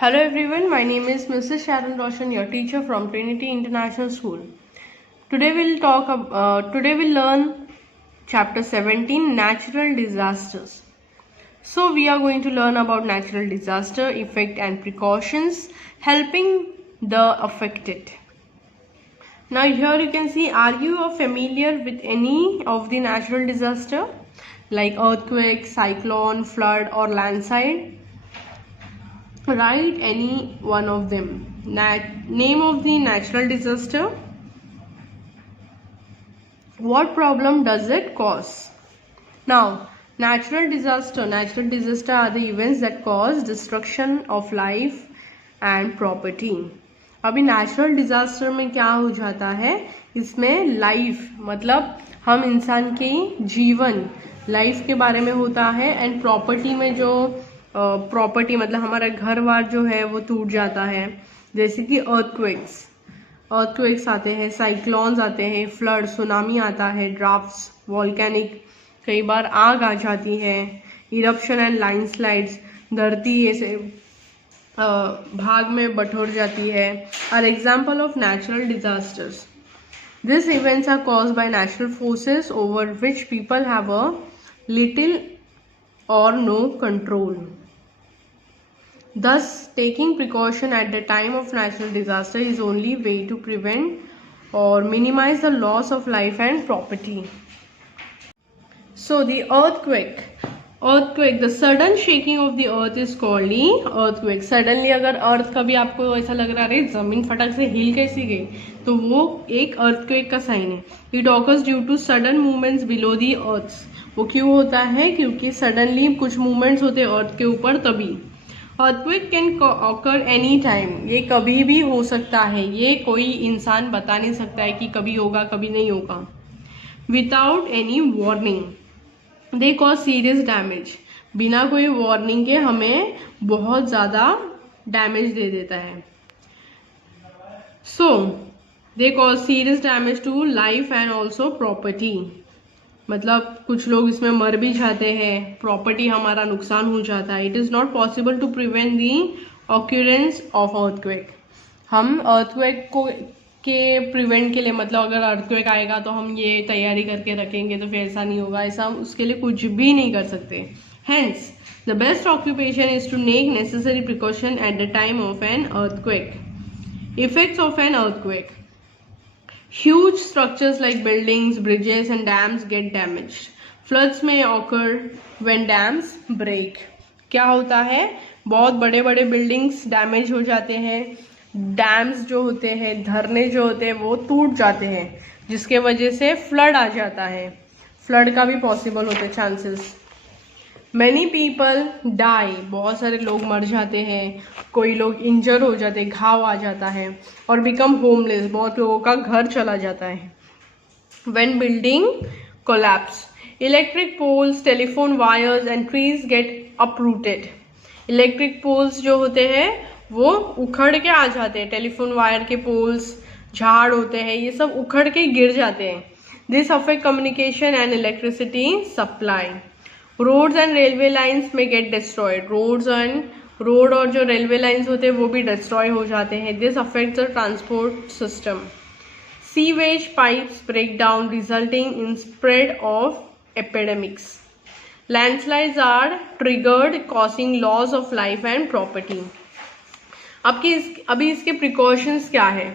Hello everyone, my name is Mrs. Sharon Roshan, your teacher from Trinity International School. Today we'll learn chapter 17, natural disasters. So we are going to learn about natural disaster, effect and precautions, helping the affected. Now here you can see, are you familiar with any of the natural disaster like earthquake, cyclone, flood or landslide? Write any one of them. Name of the natural disaster. What problem does it cause? Now, natural disaster are the events that cause destruction of life and property. अभी natural disaster में क्या हो जाता है, इसमें life मतलब हम इंसान की जीवन लाइफ के बारे में होता है, एंड प्रॉपर्टी में जो प्रॉपर्टी मतलब हमारा घर बार जो है वो टूट जाता है, जैसे कि अर्थक्वेक्स आते हैं, साइक्लोन्स आते हैं, फ्लड सुनामी आता है, ड्राफ्ट्स, वॉल्केनिक, कई बार आग आ जाती है, इरप्शन एंड लैंडस्लाइड्स, धरती ऐसे भाग में बटोर जाती है, are example of natural disasters. These events are caused by natural forces over which people have a little or no control. Thus, taking precaution at the time of natural disaster is only way to prevent or minimize the loss of life and property. So, the earthquake, the sudden shaking of the earth is called the earthquake. Suddenly अगर अर्थ कभी आपको ऐसा लग रहा है जमीन फटक से हिल कैसी गई, तो वो एक earthquake का साइन है. It occurs due to sudden movements below the earth. वो क्यों होता है? क्योंकि सडनली कुछ मूवमेंट्स होते हैं अर्थ के ऊपर, तभी. Earthquake can occur any time, ये कभी भी हो सकता है, ये कोई इंसान बता नहीं सकता है कि कभी होगा कभी नहीं होगा. विदाउट एनी वार्निंग दे कॉज सीरियस डैमेज, बिना कोई वार्निंग के हमें बहुत ज़्यादा डैमेज दे देता है. So they cause serious damage to life and also property, मतलब कुछ लोग इसमें मर भी जाते हैं, प्रॉपर्टी हमारा नुकसान हो जाता है. It is not possible to prevent the occurrence of earthquake. हम अर्थक्वेक को के प्रिवेंट के लिए, मतलब अगर अर्थक्वेक आएगा तो हम ये तैयारी करके रखेंगे तो फिर ऐसा नहीं होगा, ऐसा हम उसके लिए कुछ भी नहीं कर सकते. Hence the best occupation is to take necessary precaution at the time of an earthquake. Effects of an earthquake. Huge structures like buildings, bridges and dams get damaged. Floods may occur when dams break. क्या होता है, बहुत बड़े बड़े buildings damage हो जाते हैं, dams जो होते हैं, झरने जो होते हैं वो टूट जाते हैं, जिसके वजह से फ्लड आ जाता है. फ्लड का भी पॉसिबल होते हैं चांसेस. मैनी पीपल डाई, बहुत सारे लोग मर जाते हैं, कोई लोग इंजर हो जाते हैं, घाव आ जाता है, और बिकम होमलेस, बहुत लोगों का घर चला जाता है. When building collapse, electric poles, telephone wires and trees get uprooted. Electric poles जो होते हैं वो उखड़ के आ जाते हैं, टेलीफोन वायर के पोल्स, झाड़ होते हैं, ये सब उखड़ के गिर जाते हैं. This affect communication and electricity supply. Roads and railway lines may get destroyed. Road और जो रेलवे लाइन्स होते हैं वो भी डिस्ट्रॉय हो जाते हैं. This affects the transport system. Sewage pipes break down resulting in spread of epidemics. Landslides are triggered causing loss of life and property. अभी इसके प्रिकॉशंस क्या है.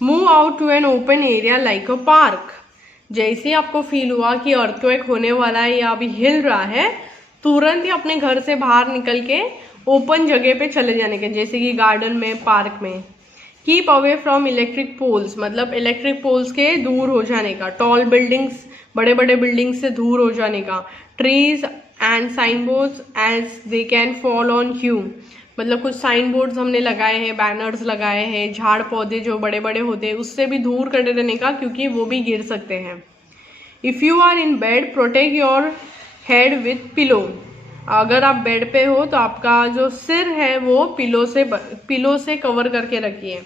Move out to an open area like a park. जैसे आपको feel हुआ कि earthquake होने वाला है या अभी हिल रहा है, तुरंत ही अपने घर से बाहर निकल के ओपन जगह पे चले जाने के, जैसे कि गार्डन में, पार्क में. Keep away from electric poles, मतलब इलेक्ट्रिक पोल्स के दूर हो जाने का. टॉल बिल्डिंग्स, बड़े बड़े बिल्डिंग्स से दूर हो जाने का. Trees and sign boards as they can fall on you, मतलब कुछ साइन बोर्ड्स हमने लगाए हैं, बैनर्स लगाए हैं, झाड़ पौधे जो बड़े बड़े होते हैं उससे भी दूर कर देने का, क्योंकि वो भी गिर सकते हैं. If you are in bed, protect your head with pillow. अगर आप बेड पे हो तो आपका जो सिर है वो पिलो से कवर करके रखिए.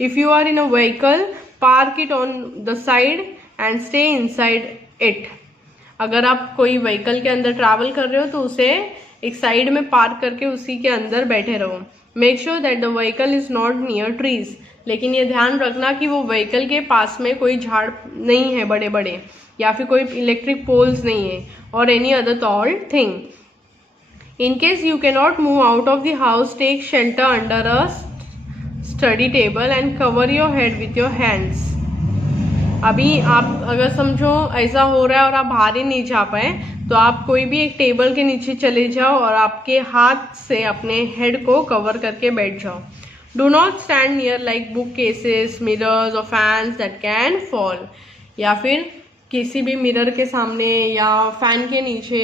If you are in a vehicle, park it on the side and stay inside it. अगर आप कोई व्हीकल के अंदर ट्रैवल कर रहे हो तो उसे एक साइड में पार्क करके उसी के अंदर बैठे रहो. Make sure that the vehicle is not near trees, लेकिन ये ध्यान रखना कि वो व्हीकल के पास में कोई झाड़ नहीं है बड़े बड़े, या फिर कोई इलेक्ट्रिक पोल्स नहीं है, और any other tall thing. In case you cannot move out of the house, take shelter under a study table and cover your head with your hands. अभी आप अगर समझो ऐसा हो रहा है और आप बाहर ही नहीं जा पाए, तो आप कोई भी एक टेबल के नीचे चले जाओ और आपके हाथ से अपने हेड को कवर करके बैठ जाओ. Do not stand near like book cases, mirrors और फैंस दैट कैन फॉल. या फिर किसी भी मिरर के सामने या फैन के नीचे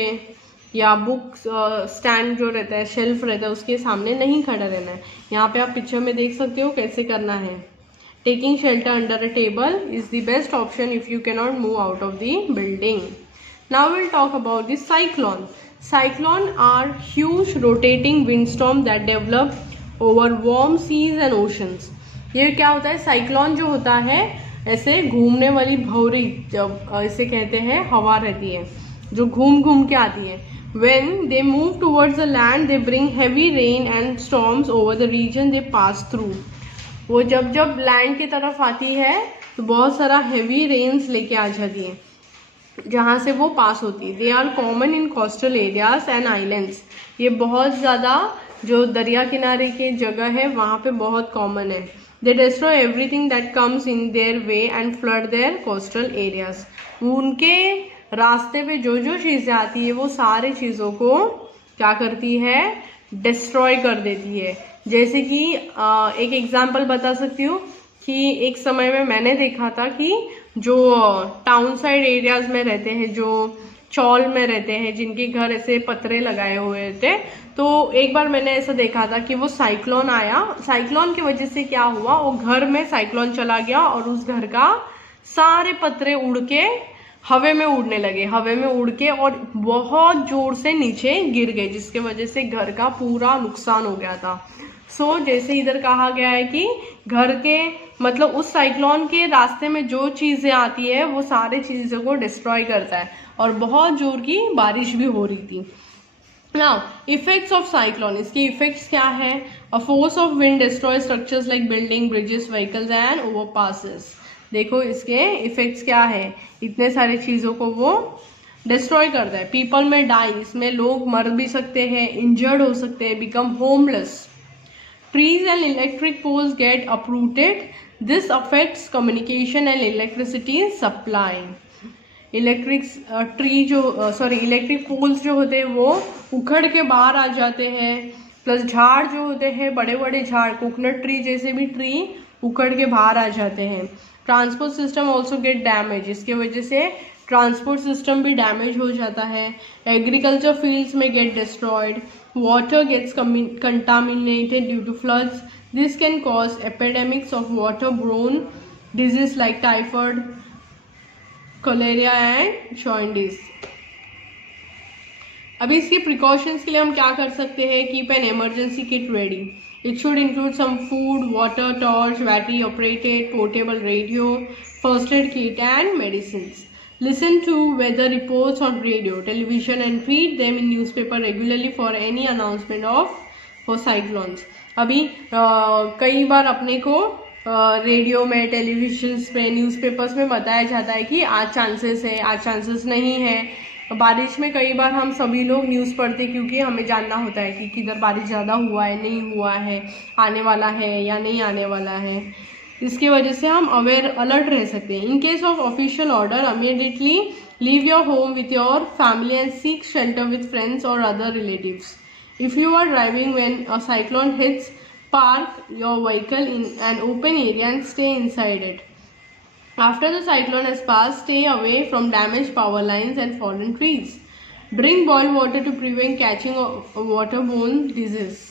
या बुक स्टैंड जो रहता है, शेल्फ रहता है, उसके सामने नहीं खड़ा रहना है. यहाँ पे आप पिक्चर में देख सकते हो कैसे करना है. Taking shelter under a table is the best option if you cannot move out of the building. Now we'll talk about the cyclone. Cyclone are huge rotating windstorm that develop over warm seas and oceans. ये क्या होता है, cyclone जो होता है ऐसे घूमने वाली भौरी, जब इसे कहते हैं हवा रहती है जो घूम घूम के आती है. When they move towards the land, they bring heavy rain and storms over the region they pass through. वो जब लैंड की तरफ आती है तो बहुत सारा हेवी रेन्स लेके आ जाती है जहाँ से वो पास होती है. They are common in coastal areas and islands. ये बहुत ज़्यादा जो दरिया किनारे के जगह है वहाँ पे बहुत कॉमन है. They destroy everything that comes in their way and flood their coastal areas. उनके रास्ते पे जो जो चीज़ें आती है वो सारे चीज़ों को क्या करती है, डिस्ट्रॉय कर देती है. जैसे कि एक एग्जाम्पल बता सकती हूँ कि एक समय में मैंने देखा था कि जो टाउन साइड एरियाज में रहते हैं, जो चौल में रहते हैं, जिनके घर ऐसे पतरे लगाए हुए थे, तो एक बार मैंने ऐसा देखा था कि वो साइक्लोन आया. साइक्लोन की वजह से क्या हुआ, वो घर में साइक्लोन चला गया और उस घर का सारे पतरे उड़ के हवे में उड़ने लगे, हवे में उड़ के और बहुत जोर से नीचे गिर गए, जिसके वजह से घर का पूरा नुकसान हो गया था. सो जैसे इधर कहा गया है कि घर के मतलब उस साइक्लोन के रास्ते में जो चीज़ें आती है वो सारे चीज़ों को डिस्ट्रॉय करता है, और बहुत जोर की बारिश भी हो रही थी. नाउ इफेक्ट्स ऑफ साइक्लोन, इसके इफेक्ट्स क्या है. A force of wind destroy structures like building, bridges, vehicles and overpasses. देखो इसके इफेक्ट्स क्या है, इतने सारे चीज़ों को वो डिस्ट्रॉय करता है. पीपल में डाई, इसमें लोग मर भी सकते हैं, इंजर्ड हो सकते हैं, become homeless. Trees and electric poles get uprooted. This affects communication and electricity supply. Electric poles जो होते हैं वो उखड़ के बाहर आ जाते हैं. प्लस झाड़ जो होते हैं, बड़े बड़े झाड़, कोकोनट ट्री जैसे भी ट्री उखड़ के बाहर आ जाते हैं. Transport system also get damage, इसके वजह से ट्रांसपोर्ट सिस्टम भी डैमेज हो जाता है. एग्रीकल्चर फील्ड्स में get destroyed. Water gets contaminated due to floods. This can cause epidemics of waterborne disease like typhoid, cholera and jaundice. अभी इसके प्रिकॉशंस के लिए हम क्या कर सकते हैं. Keep an emergency kit ready. It should include some food, water, torch, battery operated portable radio, first aid kit and medicines. Listen to weather reports on radio, television and read them in newspaper regularly for any announcement for cyclones. अभी कई बार अपने को radio में, television पे, newspapers में बताया जाता है कि आज चांसेस है, आज चांसेस नहीं है. बारिश में कई बार हम सभी लोग न्यूज़ पढ़ते क्योंकि हमें जानना होता है कि किधर बारिश ज़्यादा हुआ है, नहीं हुआ है, आने वाला है या नहीं आने वाला है. इसकी वजह से हम अवेयर, अलर्ट रह सकते हैं. In case of official order, immediately leave your home with your family and seek shelter with friends और other relatives. If you are driving when a cyclone hits, park your vehicle in an open area and stay inside it. After the cyclone has passed, stay away from damaged power lines and fallen trees. Drink boiled water to prevent catching waterborne disease.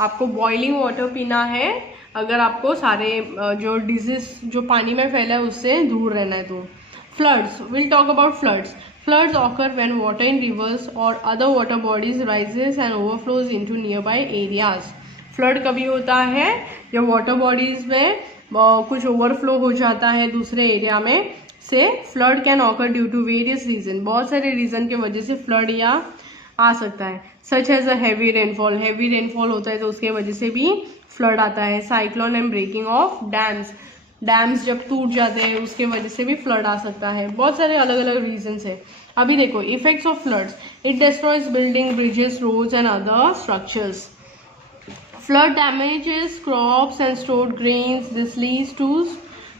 आपको boiling water पीना है अगर आपको सारे जो disease जो पानी में फैला है उससे दूर रहना है. तो floods, will talk about floods. Floods occur when water in rivers or other water bodies rises and overflows into nearby areas. Flood कभी होता है जब वाटर बॉडीज में कुछ ओवरफ्लो हो जाता है दूसरे एरिया में से. Flood can occur due to various reason, बहुत सारे रीजन के वजह से फ्लड या आ सकता है। Such as a heavy rainfall, heavy rainfall होता है तो उसके वजह से भी फ्लड आता है। Cyclone and breaking of dams, dams जब टूट जाते हैं उसके वजह से भी फ्लड आ सकता है। बहुत सारे अलग अलग रीजंस है। अभी देखो effects of floods, it destroys building, bridges, roads and other structures. Flood damages crops and stored grains, this leads to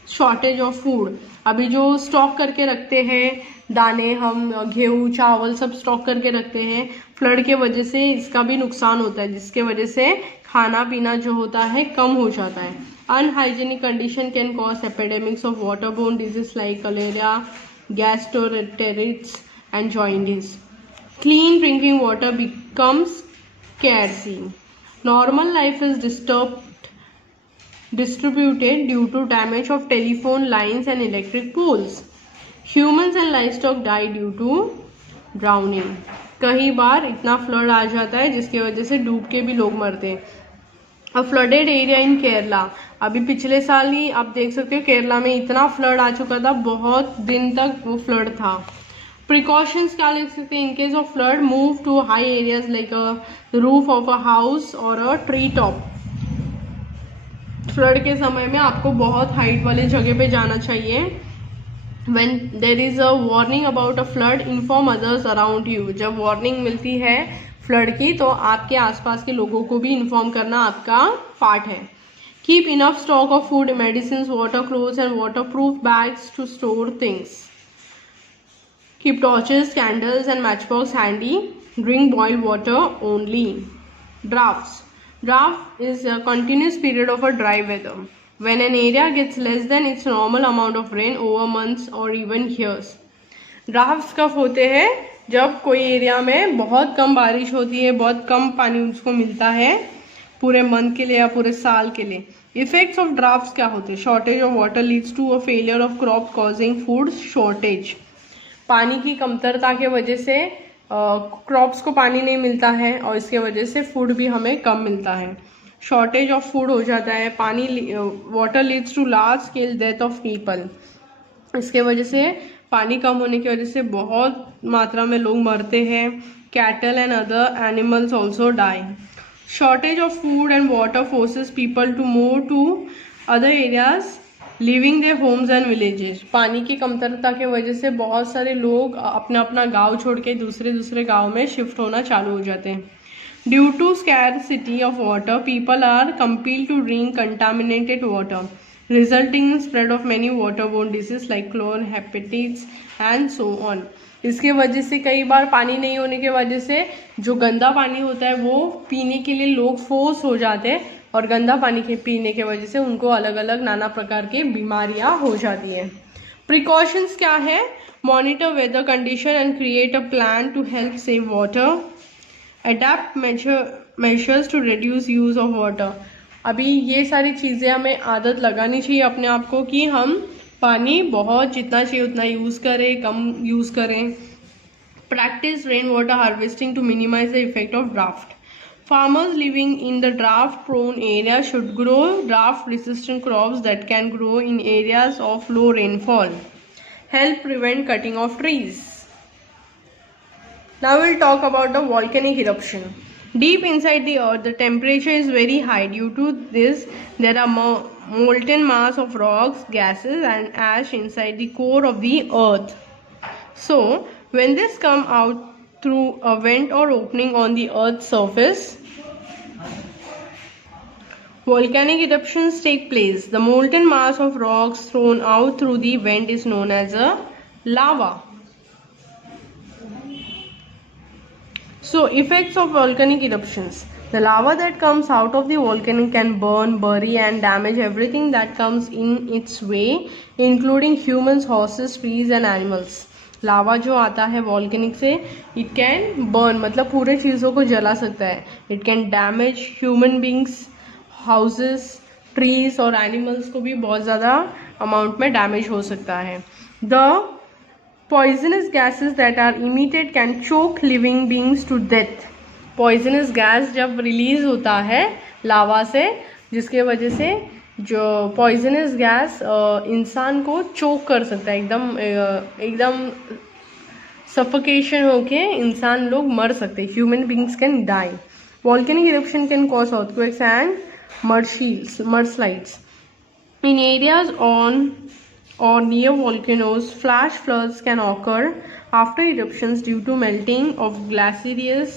shortage of food. अभी जो स्टॉक करके रखते हैं दाने, हम गेहूँ चावल सब स्टॉक करके रखते हैं, फ्लड के वजह से इसका भी नुकसान होता है, जिसके वजह से खाना पीना जो होता है कम हो जाता है। Unhygienic condition can cause epidemics of waterborne disease like cholera, gastroenteritis and jaundice. Clean drinking water becomes scarce. Normal life is distributed due to damage of telephone lines and electric poles. Humans and livestock die due to drowning. कई बार इतना flood आ जाता है जिसकी वजह से डूब के भी लोग मरते हैं। अ फ्लडेड एरिया इन केरला, अभी पिछले साल ही आप देख सकते हो केरला में इतना फ्लड आ चुका था, बहुत दिन तक वो फ्लड था। प्रिकॉशंस क्या ले सकते हैं in case of flood? Move to high areas like a roof of a house और अ ट्री टॉप। फ्लड के समय में आपको बहुत हाइट वाले जगह पे जाना चाहिए। When there is a warning about a flood, inform others around you. जब वार्निंग मिलती है फ्लड की तो आपके आसपास के लोगों को भी इन्फॉर्म करना आपका पार्ट है। Keep enough stock of food, medicine, water, clothes and waterproof bags to store things. Keep torches, candles and matchbox handy. Drink boiled water only. Drafts. Draft is a continuous period of a dry weather. When an area gets less than its normal amount of rain over months or even years. Drafts कब होते हैं? जब कोई area में बहुत कम बारिश होती है, बहुत कम पानी उसको मिलता है पूरे मंथ के लिए या पूरे साल के लिए। इफेक्ट्स ऑफ ड्राफ्ट्स क्या होते हैं? Shortage of water leads to a failure of crop causing food shortage. पानी की कमतरता के वजह से क्रॉप्स को पानी नहीं मिलता है और इसके वजह से फूड भी हमें कम मिलता है। शॉर्टेज ऑफ फूड हो जाता है। पानी, water leads to large scale death of people. इसके वजह से पानी कम होने की वजह से बहुत मात्रा में लोग मरते हैं। Cattle and other animals also die. Shortage of food and water forces people to move to other areas leaving their homes and villages. पानी की कमतरता की वजह से बहुत सारे लोग अपना अपना गांव छोड़ के दूसरे गांव में शिफ्ट होना चालू हो जाते हैं। Due to scarcity of water people are compelled to drink contaminated water, resulting in spread of many waterborne disease like cholera, hepatitis and so on. इसके वजह से कई बार पानी नहीं होने की वजह से जो गंदा पानी होता है वो पीने के लिए लोग फोर्स हो जाते हैं और गंदा पानी के पीने की वजह से उनको अलग अलग नाना प्रकार की बीमारियां हो जाती हैं। प्रिकॉशंस क्या है? Monitor weather condition and create a plan to help save water. Adopt measures to reduce use of water. अभी ये सारी चीज़ें हमें आदत लगानी चाहिए अपने आप को कि हम पानी बहुत जितना चाहिए उतना यूज़ करें, कम यूज़ करें। Practice rain water harvesting to minimise the effect of drought. Farmers living in the drought-prone area should grow drought-resistant crops that can grow in areas of low rainfall. Help prevent cutting of trees. Now we'll talk about the volcanic eruption. Deep inside the earth, the temperature is very high. Due to this, there are molten mass of rocks, gases, and ash inside the core of the earth. So, when this come out through a vent or opening on the earth's surface, volcanic eruptions take place. The molten mass of rocks thrown out through the vent is known as a lava. So, effects of volcanic eruptions. The lava that comes out of the volcano can burn, bury and damage everything that comes in its way, including humans, horses, trees and animals. लावा जो आता है volcanic से, it can burn मतलब पूरे चीज़ों को जला सकता है। It can damage human beings, houses, trees और एनिमल्स को भी बहुत ज़्यादा अमाउंट में डैमेज हो सकता है। The poisonous gases that are emitted can choke living beings to death. Poisonous gas जब रिलीज होता है लावा से, जिसके वजह से जो पॉइजनस गैस इंसान को चोक कर सकता है, एकदम सफोकेशन होके इंसान लोग मर सकते हैं, human beings can die. Volcanic eruption can cause earthquakes and mudslides. In areas on or near volcanoes, flash floods can occur after eruptions due to melting of glaciers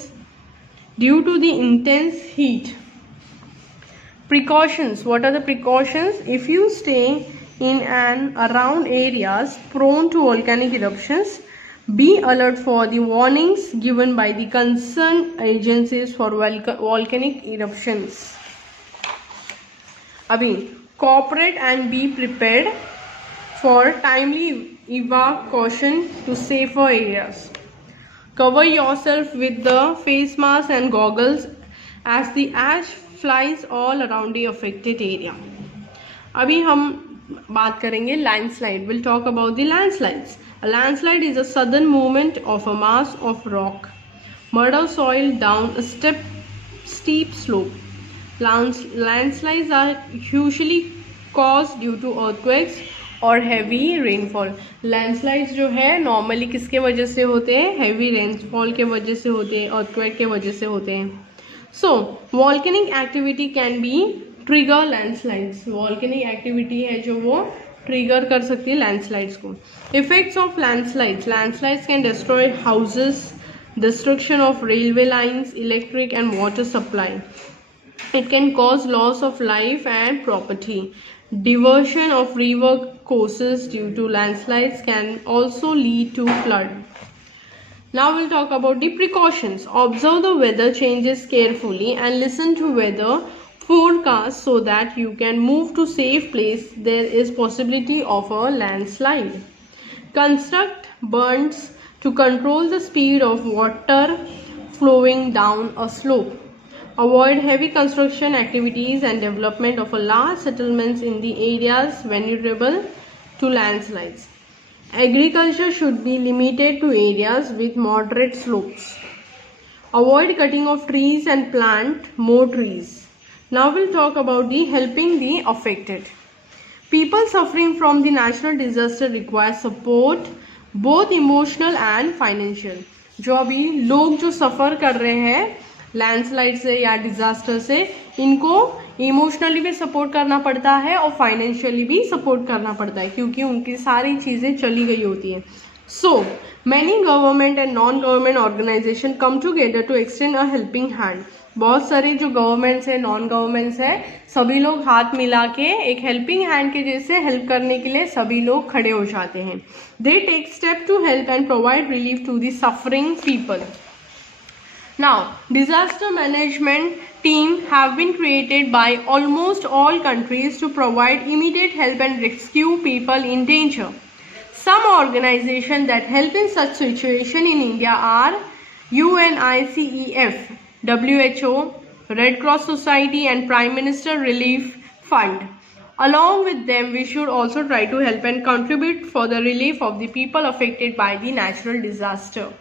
due to the intense heat. Precautions. What are the precautions? If you stay in and around areas prone to volcanic eruptions, be alert for the warnings given by the concerned agencies for volcanic eruptions. अभी cooperate and be prepared for timely evacuation to safer areas. Cover yourself with the face mask and goggles as the ash flies all around the affected area. अभी हम बात करेंगे landslide. We'll talk about the landslides. A landslide is a sudden movement of a mass of rock, mud or soil down a steep slope. Landslides are usually caused due to earthquakes और heavy rainfall. Landslides जो है normally किसके वजह से होते हैं? Heavy rainfall के वजह से होते हैं, earthquake के वजह से होते हैं. So volcanic activity can be trigger landslides. Volcanic activity है जो वो ट्रिगर कर सकती है landslides को. Effects of landslides. Landslides can destroy houses, destruction of railway lines, electric and water supply. It can cause loss of life and property. Diversion of river courses due to landslides can also lead to flood. Now we'll talk about the precautions. Observe the weather changes carefully and listen to weather forecast so that you can move to safe place there is possibility of a landslide. Construct bunds to control the speed of water flowing down a slope. Avoid heavy construction activities and development of a large settlements in the areas vulnerable to landslides. Agriculture should be limited to areas with moderate slopes. Avoid cutting of trees and plant more trees. Now we'll talk about the helping the affected. People suffering from the natural disaster require support, both emotional and financial. जो अभी लोग जो सफ़र कर रहे हैं landslide से या disaster से, इनको इमोशनली भी सपोर्ट करना पड़ता है और फाइनेंशियली भी सपोर्ट करना पड़ता है क्योंकि उनकी सारी चीज़ें चली गई होती हैं. So many government and non government organisation come together to extend a helping hand. बहुत सारे जो गवर्नमेंट्स है, नॉन गवर्नमेंट्स है, सभी लोग हाथ मिला के एक हेल्पिंग हैंड के जैसे हेल्प करने के लिए सभी लोग खड़े हो जाते हैं. They take step to help and provide relief to the suffering people. Now, disaster management teams have been created by almost all countries to provide immediate help and rescue people in danger. Some organizations that help in such situations in India are UNICEF, WHO, Red Cross Society and Prime Minister Relief Fund. Along with them, we should also try to help and contribute for the relief of the people affected by the natural disaster.